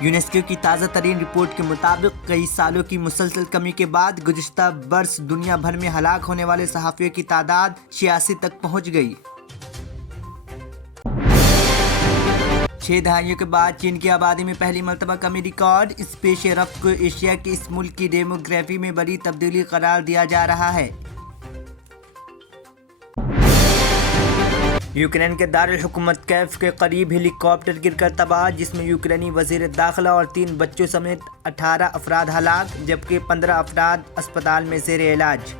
UNESCO کی تازہ ترین report کے مطابق کئی سالوں کی مسلسل کمی کے بعد گزشتہ برس دنیا بھر میں ہلاک ہونے والے صحافیوں کی تعداد 86 تک پہنچ گئی۔ 6 دہائیوں کے بعد چین کی آبادی میں پہلی مرتبہ کمی ریکارڈ۔ اس پیش رفت کو ایشیا کے اس ملک کی ڈیموگرافی میں بڑی تبدیلی قرار دیا جا رہا ہے۔ یوکرین کے دارالحکومت کیف کے قریب ہیلی کاپٹر گر کر تباہ، جس میں یوکرینی وزیر داخلہ اور 3 بچوں سمیت 18 افراد ہلاک، جبکہ 15 افراد اسپتال میں زیر علاج۔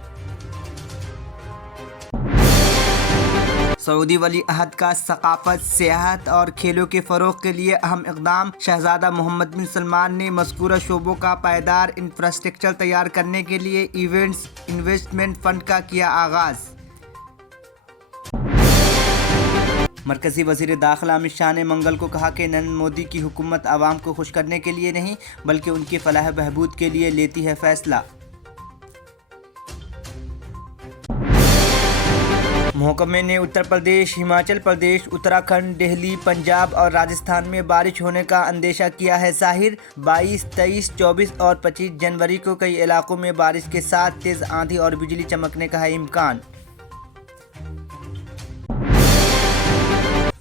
سعودی ولی عہد کا ثقافت، سیاحت اور کھیلوں کے فروغ کے لیے اہم اقدام۔ شہزادہ محمد بن سلمان نے مذکورہ شعبوں کا پائیدار انفراسٹرکچر تیار کرنے کے لیے ایونٹس انویسٹمنٹ فنڈ کا کیا آغاز۔ مرکزی وزیر داخلہ امت شاہ نے منگل کو کہا کہ نریندر مودی کی حکومت عوام کو خوش کرنے کے لیے نہیں بلکہ ان کی فلاح و بہبود کے لیے لیتی ہے فیصلہ۔ محکمے نے اتر پردیش، ہماچل پردیش، اتراکھنڈ، دہلی، پنجاب اور راجستھان میں بارش ہونے کا اندیشہ کیا ہے ظاہر۔ 22، 23، 24 اور 25 جنوری کو کئی علاقوں میں بارش کے ساتھ تیز آندھی اور بجلی چمکنے کا ہے امکان۔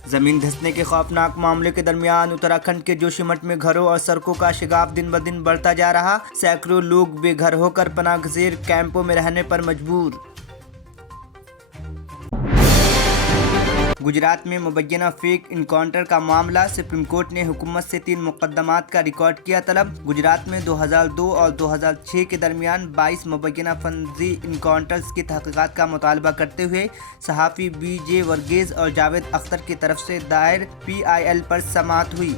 زمین دھنسنے کے خوفناک معاملے کے درمیان اتراکھنڈ کے جوشیمٹھ میں گھروں اور سڑکوں کا شگاف دن بدن بڑھتا جا رہا، سینکڑوں لوگ بے گھر ہو کر پناہ گزین کیمپوں میں رہنے پر مجبور۔ گجرات میں مبینہ فیک انکاؤنٹر کا معاملہ، سپریم کورٹ نے حکومت سے 3 مقدمات کا ریکارڈ کیا طلب۔ گجرات میں 2002 اور 2006 کے درمیان 22 مبینہ فرضی انکاؤنٹرز کی تحقیقات کا مطالبہ کرتے ہوئے صحافی بی جے ورگیز اور جاوید اختر کی طرف سے دائر PIL پر سماعت ہوئی۔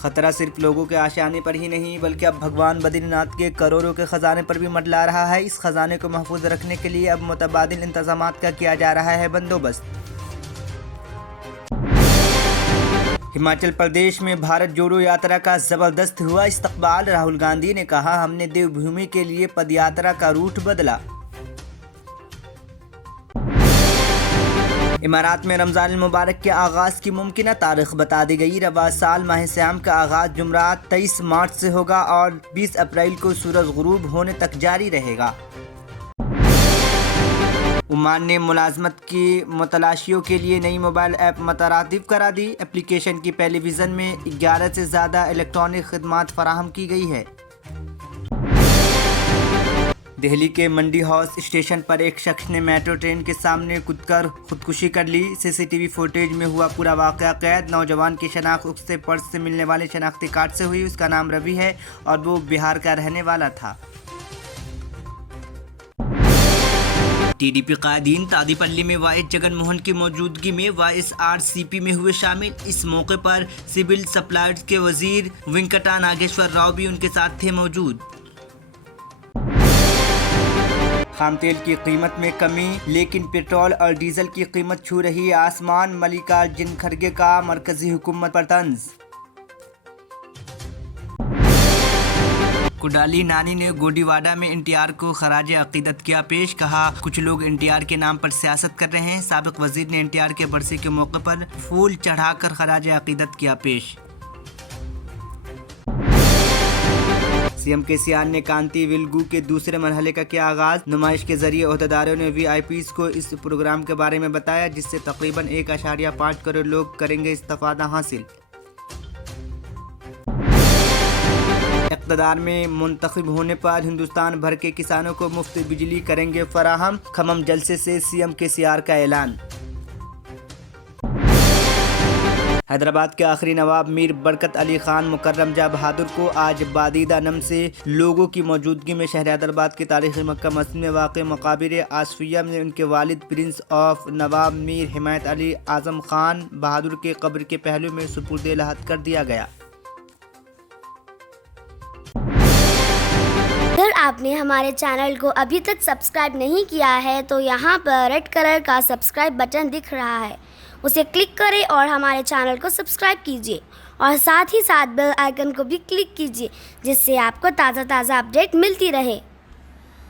خطرہ صرف لوگوں کے آشیانے پر ہی نہیں بلکہ اب بھگوان بدری ناتھ کے کروڑوں کے خزانے پر بھی منڈلا رہا ہے۔ اس خزانے کو محفوظ رکھنے کے لیے اب متبادل انتظامات کا کیا جا رہا ہے بندوبست۔ ہماچل پردیش میں بھارت جوڑو یاترا کا زبردست ہوا استقبال، راہل گاندھی نے کہا ہم نے دیو بھومی کے لیے پد یاترا کا روٹ بدلا۔ امارات میں رمضان المبارک کے آغاز کی ممکنہ تاریخ بتا دی گئی۔ رواں سال ماہ سیام کا آغاز جمعرات 23 مارچ سے ہوگا اور 20 اپریل کو سورج غروب ہونے تک جاری رہے گا۔ عمان نے ملازمت کی متلاشیوں کے لیے نئی موبائل ایپ مترادف کرا دی۔ اپلیکیشن کی پہلی ورژن میں 11 سے زیادہ الیکٹرانک خدمات فراہم کی گئی ہے۔ دہلی کے منڈی ہاؤس اسٹیشن پر ایک شخص نے میٹرو ٹرین کے سامنے کود کر خودکشی کر لی۔ CCTV فوٹیج میں ہوا پورا واقعہ قید۔ نوجوان کی شناخت اس سے پرس سے ملنے والے شناختی کارڈ سے ہوئی۔ اس کا نام روی ہے اور وہ بہار کا رہنے والا تھا۔ TDP قائدین تادی پلی میں وائس جگن موہن کی موجودگی میں YSRCP میں ہوئے شامل۔ اس موقع پر سول سپلائز کے وزیر وینکٹا ناگیشور راؤ بھی ان کے ساتھ تھے موجود۔ خام تیل کی قیمت میں کمی لیکن پیٹرول اور ڈیزل کی قیمت چھو رہی آسمان، ملیکارجن کھڑگے کا مرکزی حکومت پر طنز۔ کوڈالی نانی نے گوڈی واڈا میں NTR کو خراج عقیدت کیا پیش، کہا کچھ لوگ NTR کے نام پر سیاست کر رہے ہیں۔ سابق وزیر نے NTR کے برسی کے موقع پر پھول چڑھا کر خراج عقیدت کیا پیش۔ CM KCR نے کانتی ویلگو کے دوسرے مرحلے کا کیا آغاز۔ نمائش کے ذریعے عہدیداروں نے VIPs کو اس پروگرام کے بارے میں بتایا جس سے تقریباً 1.5 کروڑ لوگ کریں گے استفادہ حاصل۔ اقتدار میں منتخب ہونے پر ہندوستان بھر کے کسانوں کو مفت بجلی کریں گے فراہم، کھمم جلسے سے CM KCR کا اعلان۔ حیدرآباد کے آخری نواب میر برکت علی خان مکرم جاں بہادر کو آج بادیدہ نم سے لوگوں کی موجودگی میں شہر حیدرآباد کے تاریخی مکہ مسجد میں واقع مقابر آصفیہ میں ان کے والد پرنس آف نواب میر حمایت علی اعظم خان بہادر کے قبر کے پہلو میں سپرد لحد کر دیا گیا۔ اگر آپ نے ہمارے چینل کو ابھی تک سبسکرائب نہیں کیا ہے تو یہاں پر ریڈ کلر کا سبسکرائب بٹن دکھ رہا ہے، اسے کلک کریں اور ہمارے چینل کو سبسکرائب کیجیے اور ساتھ ہی ساتھ بیل آئیکن کو بھی کلک کیجیے جس سے آپ کو تازہ اپڈیٹ ملتی رہے۔